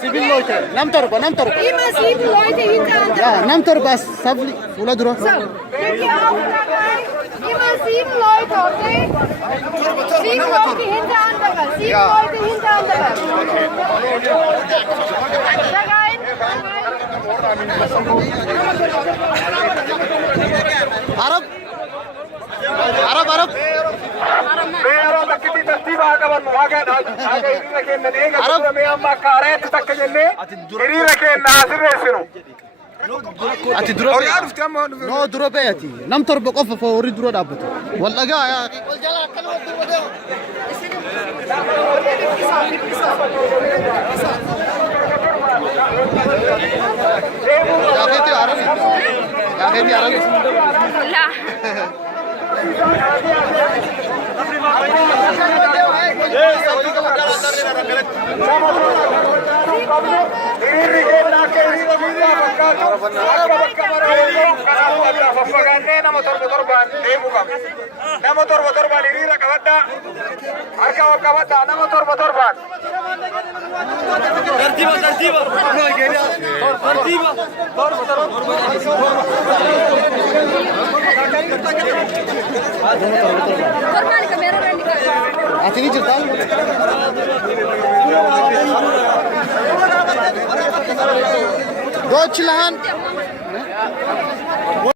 Sieben Leute. Nimm Torba. Immer 7 Leute hintereinander. Ja, nimm Torba. Sabli. Ula duro. So, könnt ihr auch dabei? Immer 7 Leute, okay? 7 Leute hintereinander. 7 Leute hintereinander. Da rein. Arab. Arab. किती तस्तीब आगवन wagon आगे इरी के नेगा तो मैं अम्मा कारे तक जल्ले इरी के Nasir रेसनो Ati duro be. No duro be ati. Nam torba qofa fa uri duro dhaabatu. Wallaga ya akhi. Wal jala kan wadu wado. Ya kheti arabi. La. Eri के नाके इरी रबिया बक्का बक्का फफगाने ना मोटर बान दे मुकम ना मोटर बान इरी रा कवड्डा आका कवड्डा ना मोटर बान तरतीबा Normal kamera ready कर. Ati ni jilta. Do chilahan.